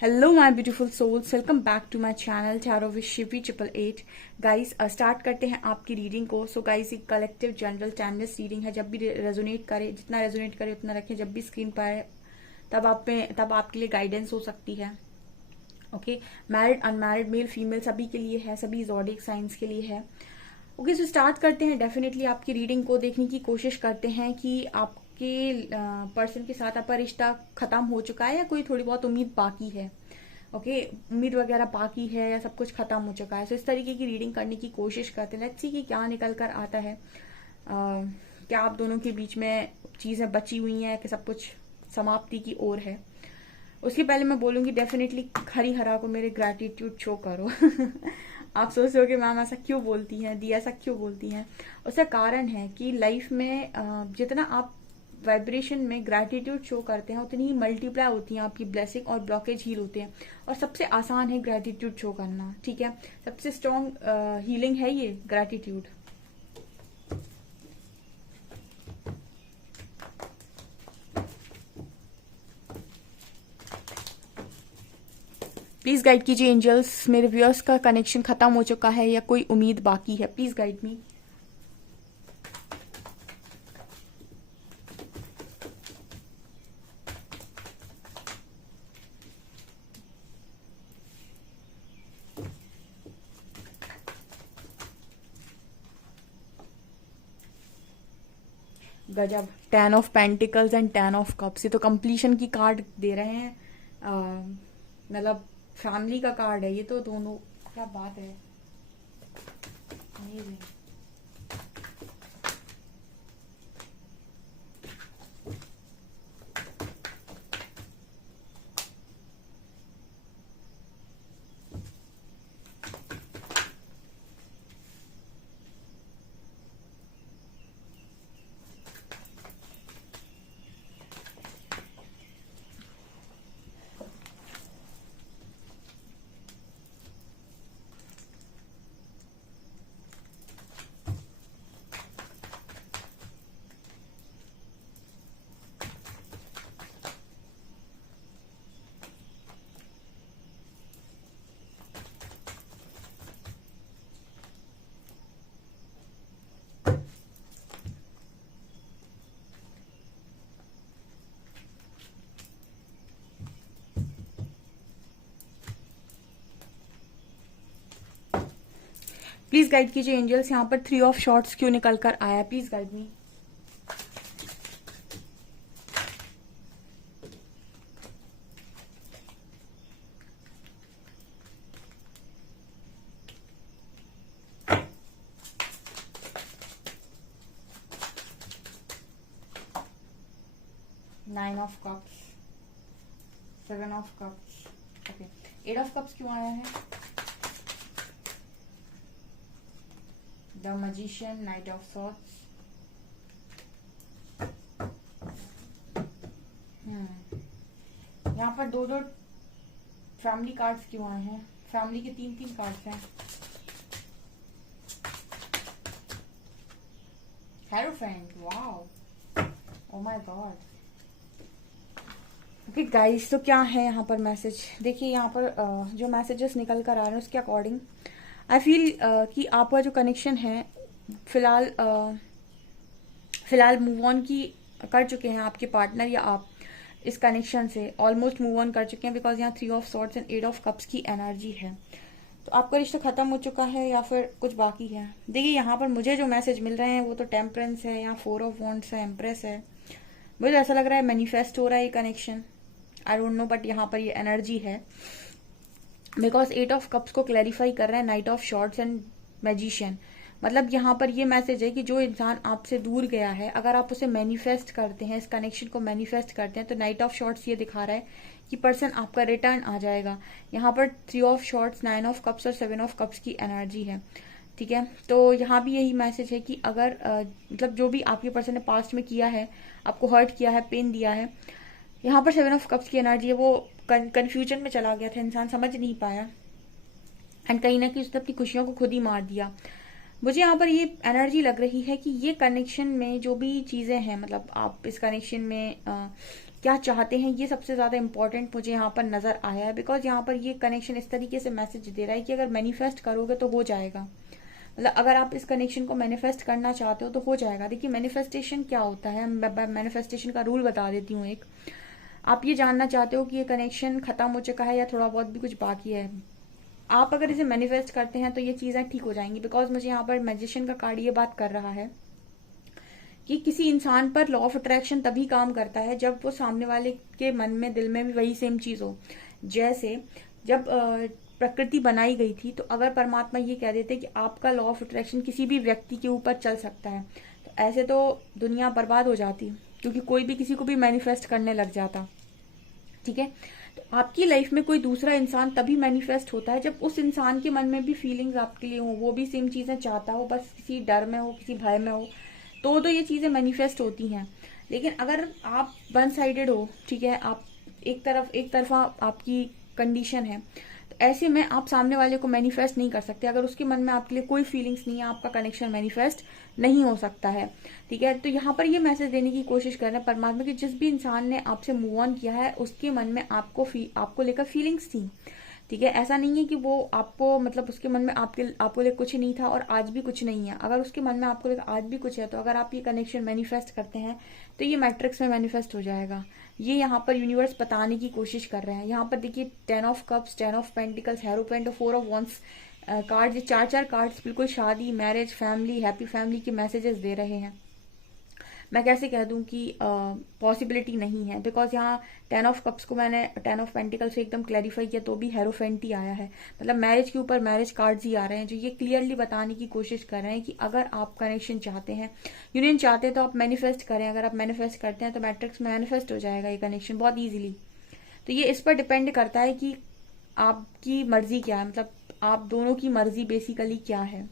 Hello my beautiful souls, welcome back to my channel tarot with Shivi 888। Guys start करते हैं आपकी reading को। So guys एक collective general timeless reading है। जब भी रेजोनेट करे, जितना रेजोनेट करे उतना रखें। जब भी स्क्रीन पर आए तब आपके लिए गाइडेंस हो सकती है। Okay, married unmarried male female सभी के लिए है, सभी ज़ोडिएक साइंस के लिए है। ओके, सो स्टार्ट करते हैं। डेफिनेटली आपकी रीडिंग को देखने की कोशिश करते हैं कि आपके पर्सन के साथ आपका रिश्ता खत्म हो चुका है या कोई थोड़ी बहुत उम्मीद बाकी है। ओके, उम्मीद वगैरह बाकी है या सब कुछ खत्म हो चुका है। सो इस तरीके की रीडिंग करने की कोशिश करते हैं। लेट्स सी कि क्या निकल कर आता है। क्या आप दोनों के बीच में चीजें बची हुई हैं कि सब कुछ समाप्ति की ओर है। उसके पहले मैं बोलूंगी डेफिनेटली हरी हरा को मेरे ग्रैटिट्यूड शो करो। आप सोच रहे हो कि मैम ऐसा क्यों बोलती हैं, दी ऐसा क्यों बोलती हैं। उसका कारण है कि लाइफ में जितना आप वाइब्रेशन में ग्रैटिट्यूड शो करते हैं उतनी ही मल्टीप्लाई होती हैं आपकी ब्लेसिंग और ब्लॉकेज हील होते हैं। और सबसे आसान है ग्रैटिट्यूड शो करना। ठीक है, सबसे स्ट्रॉन्ग हीलिंग है ये ग्रैटिट्यूड। प्लीज गाइड कीजिए एंजल्स, मेरे व्यूअर्स का कनेक्शन खत्म हो चुका है या कोई उम्मीद बाकी है। Please guide me. गजब, 10 of pentacles and 10 of cups. ये तो कंप्लीशन की कार्ड दे रहे हैं। मतलब फैमिली का कार्ड है ये तो दोनों। क्या बात है, amazing। प्लीज गाइड कीजिए एंजल्स, यहाँ पर 3 ऑफ शॉर्ट्स क्यों निकल कर आया। Please guide me. Nine of cups, 7 of cups, okay, 8 of cups क्यों आया है। The magician, night of swords. यहाँ पर दो फैमिली कार्ड्स क्यों आए हैं। फैमिली के 3 कार्ड्स हैं। Hierophant, wow, oh my God. Okay guys, तो क्या है यहाँ पर मैसेज। देखिए यहाँ पर जो मैसेजेस निकल कर आ रहे हैं उसके अकॉर्डिंग आई फील कि आपका जो कनेक्शन है फिलहाल मूव ऑन की कर चुके हैं आपके पार्टनर या आप इस कनेक्शन से ऑलमोस्ट मूव ऑन कर चुके हैं। बिकॉज यहाँ 3 of swords and 8 of cups की एनर्जी है। तो आपका रिश्ता खत्म हो चुका है या फिर कुछ बाकी है। देखिए यहाँ पर मुझे जो मैसेज मिल रहे हैं वो तो टेम्परेंस है, यहाँ 4 ऑफ वॉन्ड्स है, एम्प्रेस है। मुझे ऐसा लग रहा है मैनिफेस्ट हो रहा है ये connection. I don't know, but यहाँ पर ये एनर्जी है। बिकॉज 8 ऑफ कप्स को क्लैरिफाई कर रहा है night of shorts and magician. मतलब यहाँ पर ये मैसेज है कि जो इंसान आपसे दूर गया है, अगर आप उसे मैनिफेस्ट करते हैं, इस कनेक्शन को मैनिफेस्ट करते हैं, तो नाइट ऑफ शॉर्ट्स ये दिखा रहा है कि पर्सन आपका रिटर्न आ जाएगा। यहाँ पर 3 ऑफ शॉर्ट्स, 9 ऑफ कप्स और 7 ऑफ कप्स की एनर्जी है। ठीक है, तो यहाँ भी यही मैसेज है कि अगर मतलब जो भी आपके पर्सन ने पास्ट में किया है, आपको हर्ट किया है, पेन दिया है, यहाँ पर 7 ऑफ कप्स की एनर्जी है, वो कंफ्यूजन में चला गया था, इंसान समझ नहीं पाया एंड कहीं ना कहीं उसने अपनी खुशियों को खुद ही मार दिया। मुझे यहाँ पर ये एनर्जी लग रही है कि ये कनेक्शन में जो भी चीजें हैं, मतलब आप इस कनेक्शन में क्या चाहते हैं, ये सबसे ज्यादा इंपॉर्टेंट मुझे यहाँ पर नजर आया है। बिकॉज यहाँ पर ये कनेक्शन इस तरीके से मैसेज दे रहा है कि अगर मैनिफेस्ट करोगे तो हो जाएगा। मतलब अगर आप इस कनेक्शन को मैनिफेस्ट करना चाहते हो तो हो जाएगा। देखिए मैनिफेस्टेशन क्या होता है, मैनिफेस्टेशन का रूल बता देती हूँ एक। आप ये जानना चाहते हो कि ये कनेक्शन खत्म हो चुका है या थोड़ा बहुत भी कुछ बाकी है, आप अगर इसे मैनिफेस्ट करते हैं तो ये चीजें ठीक हो जाएंगी। बिकॉज मुझे यहाँ पर मैजिशियन का कार्ड ये बात कर रहा है कि किसी इंसान पर लॉ ऑफ अट्रैक्शन तभी काम करता है जब वो सामने वाले के मन में, दिल में भी वही सेम चीज हो। जैसे जब प्रकृति बनाई गई थी, तो अगर परमात्मा ये कह देते कि आपका लॉ ऑफ अट्रैक्शन किसी भी व्यक्ति के ऊपर चल सकता है, तो ऐसे तो दुनिया बर्बाद हो जाती, क्योंकि कोई भी किसी को भी मैनिफेस्ट करने लग जाता। ठीक है, तो आपकी लाइफ में कोई दूसरा इंसान तभी मैनिफेस्ट होता है जब उस इंसान के मन में भी फीलिंग्स आपके लिए हो, वो भी सेम चीजें चाहता हो, बस किसी डर में हो, किसी भय में हो, तो ये चीजें मैनिफेस्ट होती हैं। लेकिन अगर आप वन साइडेड हो, ठीक है, आप एक तरफा आपकी कंडीशन है, तो ऐसे में आप सामने वाले को मैनिफेस्ट नहीं कर सकते। अगर उसके मन में आपके लिए कोई फीलिंग्स नहीं है, आपका कनेक्शन मैनिफेस्ट नहीं हो सकता है। ठीक है, तो यहाँ पर ये मैसेज देने की कोशिश कर रहे हैं परमात्मा की, जिस भी इंसान ने आपसे मूव ऑन किया है उसके मन में आपको लेकर फीलिंग्स थी। ठीक है, ऐसा नहीं है कि वो आपको, मतलब उसके मन में आपको लेकर कुछ नहीं था और आज भी कुछ नहीं है। अगर उसके मन में आपको लेकर आज भी कुछ है, तो अगर आप ये कनेक्शन मैनिफेस्ट करते हैं तो ये मैट्रिक्स में मैनिफेस्ट हो जाएगा। ये यहाँ पर यूनिवर्स बताने की कोशिश कर रहे हैं। यहाँ पर देखिए 10 ऑफ कप्स, 10 ऑफ पेंटिकल्स, हेरोपेंट और 4 ऑफ वंस कार्ड, ये चार कार्ड्स बिल्कुल शादी, मैरिज, फैमिली, हैप्पी फैमिली के मैसेजेस दे रहे हैं। मैं कैसे कह दूं कि पॉसिबिलिटी नहीं है, बिकॉज यहाँ 10 ऑफ कप्स को मैंने 10 ऑफ पेंटिकल से एकदम क्लैरिफाई किया तो भी हेरोफेंट ही आया है। मतलब मैरिज के ऊपर मैरिज कार्ड्स ही आ रहे हैं, जो ये क्लियरली बताने की कोशिश कर रहे हैं कि अगर आप कनेक्शन चाहते हैं, यूनियन चाहते हैं, तो आप मैनिफेस्ट करें। अगर आप मैनिफेस्ट करते हैं तो मैट्रिक्स में मैनिफेस्ट हो जाएगा ये कनेक्शन बहुत ईजिली। तो ये इस पर डिपेंड करता है कि आपकी मर्जी क्या है, मतलब आप दोनों की मर्जी बेसिकली क्या है।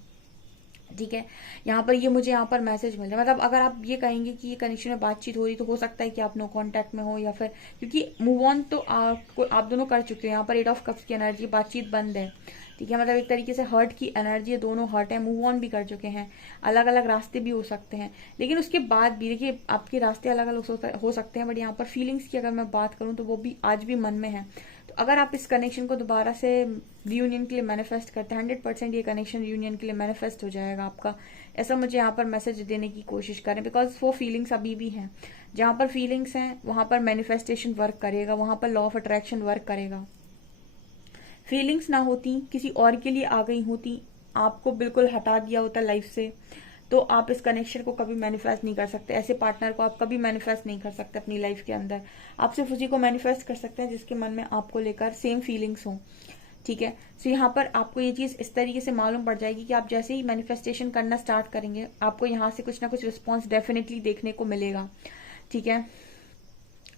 ठीक है, यहाँ पर ये मुझे यहाँ पर मैसेज मिल रहा है। मतलब अगर आप ये कहेंगे कि ये कनेक्शन में बातचीत हो रही, तो हो सकता है कि आप नो कांटेक्ट में हो, या फिर क्योंकि मूव ऑन तो आप दोनों कर चुके हो। यहाँ पर 8 ऑफ कप्स की एनर्जी, बातचीत बंद है। ठीक है, मतलब एक तरीके से हर्ट की एनर्जी है, दोनों हर्ट है, मूव ऑन भी कर चुके हैं। अलग अलग रास्ते भी हो सकते हैं, लेकिन उसके बाद भी देखिए आपके रास्ते अलग अलग हो सकते हैं, बट यहाँ पर फीलिंग्स की अगर मैं बात करूँ तो वो भी आज भी मन में है। तो अगर आप इस कनेक्शन को दोबारा से रियूनियन के लिए मैनिफेस्ट करते हैं, 100% ये कनेक्शन रियूनियन के लिए मैनिफेस्ट हो जाएगा आपका। ऐसा मुझे यहाँ पर मैसेज देने की कोशिश करें, बिकॉज वो फीलिंग्स अभी भी हैं। जहां पर फीलिंग्स हैं वहां पर मैनिफेस्टेशन वर्क करेगा, वहां पर लॉ ऑफ अट्रैक्शन वर्क करेगा। फीलिंग्स ना होती, किसी और के लिए आ गई होती, आपको बिल्कुल हटा दिया होता लाइफ से, तो आप इस कनेक्शन को कभी मैनिफेस्ट नहीं कर सकते। ऐसे पार्टनर को आप कभी मैनिफेस्ट नहीं कर सकते अपनी लाइफ के अंदर। आप सिर्फ उसी को मैनिफेस्ट कर सकते हैं जिसके मन में आपको लेकर सेम फीलिंग्स हो। ठीक है, तो यहाँ पर आपको ये चीज इस तरीके से मालूम पड़ जाएगी कि आप जैसे ही मैनिफेस्टेशन करना स्टार्ट करेंगे, आपको यहाँ से कुछ ना कुछ रिस्पॉन्स डेफिनेटली देखने को मिलेगा। ठीक है,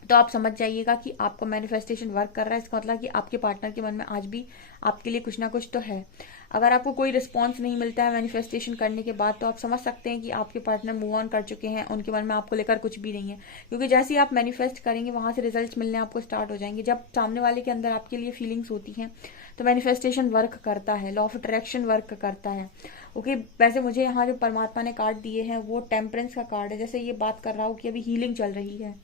तो आप समझ जाइएगा कि आपका मैनिफेस्टेशन वर्क कर रहा है। इसका मतलब कि आपके पार्टनर के मन में आज भी आपके लिए कुछ ना कुछ तो है। अगर आपको कोई रिस्पॉन्स नहीं मिलता है मैनिफेस्टेशन करने के बाद, तो आप समझ सकते हैं कि आपके पार्टनर मूव ऑन कर चुके हैं, उनके मन में आपको लेकर कुछ भी नहीं है। क्योंकि जैसे ही आप मैनिफेस्ट करेंगे, वहां से रिजल्ट मिलने आपको स्टार्ट हो जाएंगे। जब सामने वाले के अंदर आपके लिए फीलिंग्स होती हैं, तो मैनिफेस्टेशन वर्क करता है, लॉ ऑफ अट्रैक्शन वर्क करता है। ओके, वैसे मुझे यहाँ जो परमात्मा ने कार्ड दिए हैं वो टेम्परेंस का कार्ड है। जैसे ये बात कर रहा हूँ कि अभी हीलिंग चल रही है।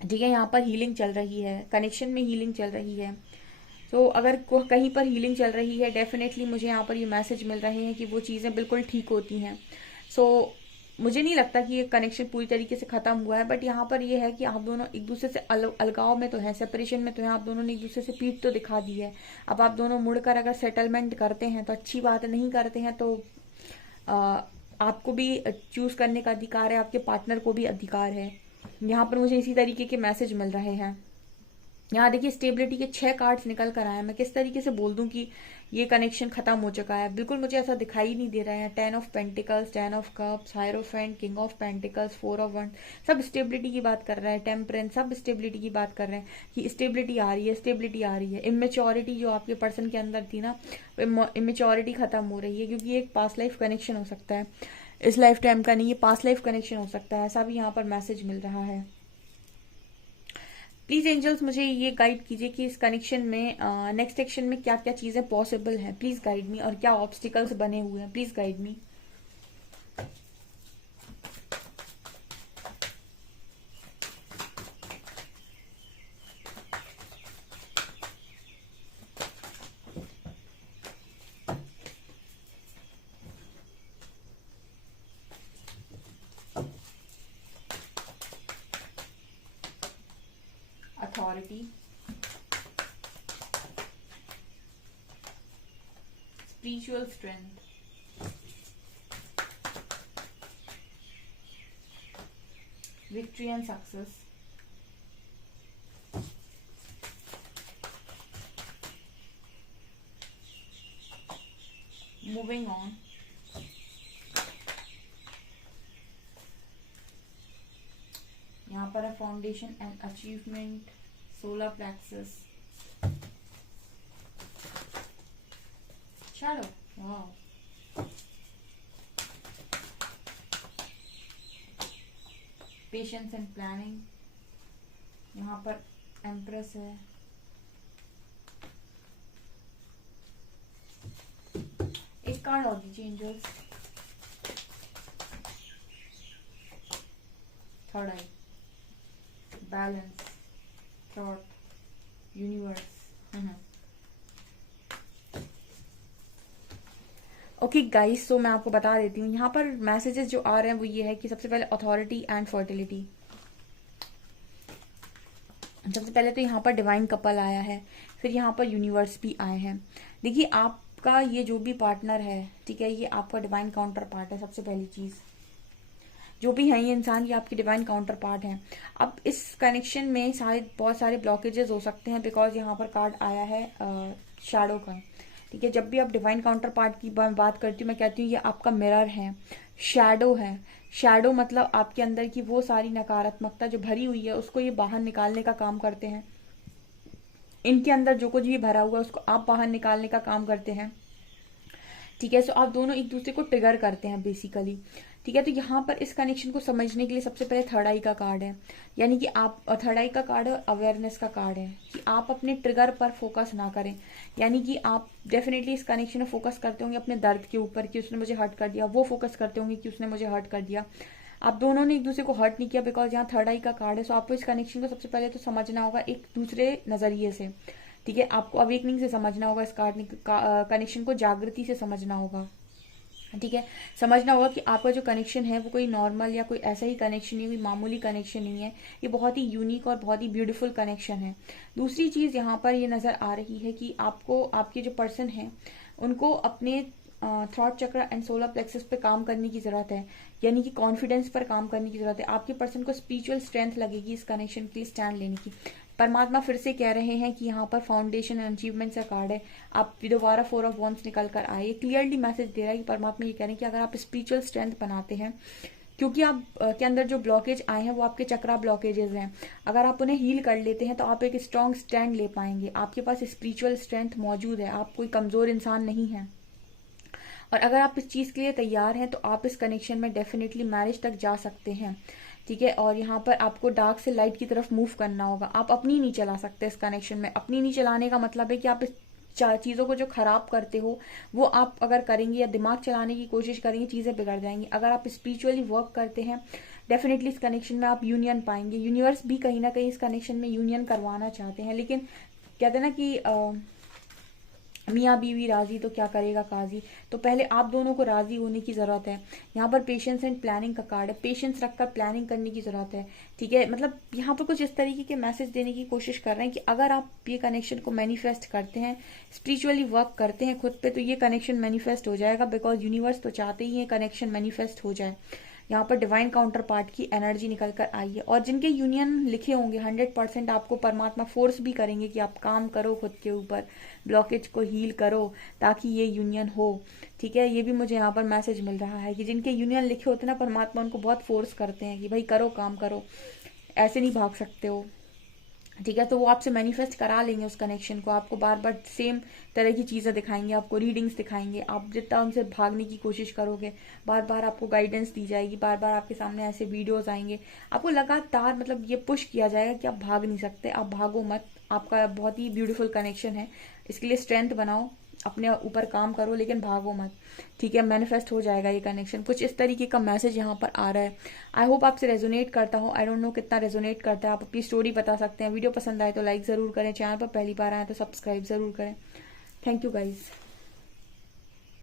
ठीक है, यहाँ पर हीलिंग चल रही है, कनेक्शन में हीलिंग चल रही है। तो अगर कहीं पर हीलिंग चल रही है, डेफिनेटली मुझे यहाँ पर ये मैसेज मिल रहे हैं कि वो चीज़ें बिल्कुल ठीक होती हैं। सो मुझे नहीं लगता कि ये कनेक्शन पूरी तरीके से खत्म हुआ है, बट यहाँ पर ये है कि आप दोनों एक दूसरे से अलगाव में तो है, सेपरेशन में तो है। आप दोनों ने एक दूसरे से पीठ तो दिखा दी है। अब आप दोनों मुड़कर अगर सेटलमेंट करते हैं तो अच्छी बात है, नहीं करते हैं तो आपको भी चूज करने का अधिकार है, आपके पार्टनर को भी अधिकार है। यहाँ पर मुझे इसी तरीके के मैसेज मिल रहे हैं। यहाँ देखिए स्टेबिलिटी के 6 कार्ड्स निकल कर आए। मैं किस तरीके से बोल दूं कि ये कनेक्शन खत्म हो चुका है, बिल्कुल मुझे ऐसा दिखाई नहीं दे रहा है। 10 of pentacles, 10 of cups, hierophant, king of pentacles, 4 of वंड, सब स्टेबिलिटी की बात कर रहा है। टेम्परेंस, सब स्टेबिलिटी की बात कर रहे हैं कि स्टेबिलिटी आ रही है, स्टेबिलिटी आ रही है। इमेच्योरिटी जो आपके पर्सन के अंदर थी ना, इमेच्योरिटी खत्म हो रही है, क्योंकि एक पास्ट लाइफ कनेक्शन हो सकता है, इस लाइफ टाइम का नहीं, ये पास्ट लाइफ कनेक्शन हो सकता है। ऐसा भी यहाँ पर मैसेज मिल रहा है। प्लीज एंजल्स मुझे ये गाइड कीजिए कि इस कनेक्शन में नेक्स्ट एक्शन में क्या क्या चीजें पॉसिबल हैं। प्लीज गाइड मी, और क्या ऑब्स्टिकल्स बने हुए हैं, please guide me. authority, spiritual strength, victory and success, moving on, यहाँ पर है foundation and achievement, solar plexus, shadow, wow, patience and planning, यहाँ पर एम्प्रेस है, एक कार्ड और दीजिए angels, third eye, balance, thought, universe. Okay guys, so मैं आपको बता देती हूँ यहाँ पर मैसेजेस जो आ रहे हैं वो ये है कि सबसे पहले अथॉरिटी एंड फर्टिलिटी। सबसे पहले तो यहाँ पर डिवाइन कपल आया है, फिर यहाँ पर यूनिवर्स भी आए हैं। देखिए आपका ये जो भी पार्टनर है, ठीक है, ये आपका डिवाइन काउंटर पार्ट है। सबसे पहली चीज, जो भी है ये इंसान, ये आपकी डिवाइन काउंटर पार्ट है। अब इस कनेक्शन में शायद बहुत सारे ब्लॉकेजेस हो सकते हैं, बिकॉज यहाँ पर कार्ड आया है शैडो का। ठीक है, जब भी आप डिवाइन काउंटर पार्ट की बात करती हूँ, मैं कहती हूँ ये आपका मिरर है, शैडो है। शैडो मतलब आपके अंदर की वो सारी नकारात्मकता जो भरी हुई है उसको ये बाहर निकालने का काम करते हैं। इनके अंदर जो कुछ भी भरा हुआ है उसको आप बाहर निकालने का काम करते हैं। ठीक है, सो आप दोनों एक दूसरे को ट्रिगर करते हैं बेसिकली। ठीक है, तो यहाँ पर इस कनेक्शन को समझने के लिए सबसे पहले थर्ड आई का कार्ड है, यानी कि आप थर्ड आई का कार्ड है, अवेयरनेस का कार्ड है कि आप अपने ट्रिगर पर फोकस ना करें। यानी कि आप डेफिनेटली इस कनेक्शन में फोकस करते होंगे अपने दर्द के ऊपर कि उसने मुझे हर्ट कर दिया, वो फोकस करते होंगे कि उसने मुझे हर्ट कर दिया। आप दोनों ने एक दूसरे को हर्ट नहीं किया, बिकॉज यहाँ थर्ड आई का कार्ड है। सो आपको इस कनेक्शन को सबसे पहले तो समझना होगा एक दूसरे नजरिए से। ठीक है, आपको अवेकनिंग से समझना होगा, इस कार्ड कनेक्शन को जागृति से समझना होगा। ठीक है, समझना होगा कि आपका जो कनेक्शन है वो कोई नॉर्मल या कोई ऐसा ही कनेक्शन नहीं, कोई मामूली कनेक्शन नहीं है, ये बहुत ही यूनिक और बहुत ही ब्यूटीफुल कनेक्शन है। दूसरी चीज यहाँ पर ये नजर आ रही है कि आपको, आपके जो पर्सन है उनको अपने थॉट चक्र एंड सोलर प्लेक्सस पे काम करने की जरूरत है, यानी कि कॉन्फिडेंस पर काम करने की जरूरत है। आपके पर्सन को स्पिरिचुअल स्ट्रेंथ लगेगी इस कनेक्शन के लिए स्टैंड लेने की। परमात्मा फिर से कह रहे हैं कि यहाँ पर फाउंडेशन एंड अचीवमेंट का कार्ड है। आप दोबारा 4 ऑफ वॉन्ड्स निकल कर आए, क्लियरली मैसेज दे रहा है कि परमात्मा ये कह रहे हैं कि अगर आप स्पिरिचुअल स्ट्रेंथ बनाते हैं, क्योंकि आप के अंदर जो ब्लॉकेज आए हैं वो आपके चक्रा ब्लॉकेजेस हैं, अगर आप उन्हें हील कर लेते हैं तो आप एक स्ट्रॉन्ग स्टैंड ले पाएंगे। आपके पास स्पिरिचुअल स्ट्रेंथ मौजूद है, आप कोई कमजोर इंसान नहीं है। और अगर आप इस चीज के लिए तैयार हैं तो आप इस कनेक्शन में डेफिनेटली मैरिज तक जा सकते हैं। ठीक है, और यहाँ पर आपको डार्क से लाइट की तरफ मूव करना होगा। आप अपनी नहीं चला सकते इस कनेक्शन में। अपनी नहीं चलाने का मतलब है कि आप इस चीजों को जो खराब करते हो वो आप अगर करेंगे या दिमाग चलाने की कोशिश करेंगे, चीजें बिगड़ जाएंगी। अगर आप स्पिरिचुअली वर्क करते हैं, डेफिनेटली इस कनेक्शन में आप यूनियन पाएंगे। यूनिवर्स भी कहीं ना कहीं इस कनेक्शन में यूनियन करवाना चाहते हैं, लेकिन कहते हैं ना कि मियाँ बीवी राजी तो क्या करेगा काजी। तो पहले आप दोनों को राजी होने की जरूरत है। यहाँ पर पेशेंस एंड प्लानिंग का कार्ड है, पेशेंस रखकर प्लानिंग करने की जरूरत है। ठीक है, मतलब यहाँ पर कुछ इस तरीके के मैसेज देने की कोशिश कर रहे हैं कि अगर आप ये कनेक्शन को मैनिफेस्ट करते हैं, स्पिरिचुअली वर्क करते हैं खुद पे, तो ये कनेक्शन मैनिफेस्ट हो जाएगा, बिकॉज यूनिवर्स तो चाहते ही है कनेक्शन मैनिफेस्ट हो जाए। यहाँ पर डिवाइन काउंटर पार्ट की एनर्जी निकल कर आई है, और जिनके यूनियन लिखे होंगे 100% आपको परमात्मा फोर्स भी करेंगे कि आप काम करो खुद के ऊपर, ब्लॉकेज को हील करो ताकि ये यूनियन हो। ठीक है, ये भी मुझे यहाँ पर मैसेज मिल रहा है कि जिनके यूनियन लिखे होते हैं ना, परमात्मा उनको बहुत फोर्स करते हैं कि भाई करो, काम करो, ऐसे नहीं भाग सकते हो। ठीक है, तो वो आपसे मैनिफेस्ट करा लेंगे उस कनेक्शन को। आपको बार बार सेम तरह की चीजें दिखाएंगे, आपको रीडिंग्स दिखाएंगे। आप जितना उनसे भागने की कोशिश करोगे, बार बार आपको गाइडेंस दी जाएगी, बार बार आपके सामने ऐसे वीडियोस आएंगे, आपको लगातार मतलब ये पुश किया जाएगा कि आप भाग नहीं सकते, आप भागो मत। आपका बहुत ही ब्यूटीफुल कनेक्शन है, इसके लिए स्ट्रेंथ बनाओ, अपने ऊपर काम करो, लेकिन भागो मत। ठीक है, मैनिफेस्ट हो जाएगा ये कनेक्शन। कुछ इस तरीके का मैसेज यहाँ पर आ रहा है। आई होप आपसे रेजोनेट करता हो। आई डोंट नो कितना रेजोनेट करता है। आप अपनी स्टोरी बता सकते हैं। वीडियो पसंद आए तो लाइक जरूर करें, चैनल पर पहली बार आए तो सब्सक्राइब जरूर करें। Thank you guys.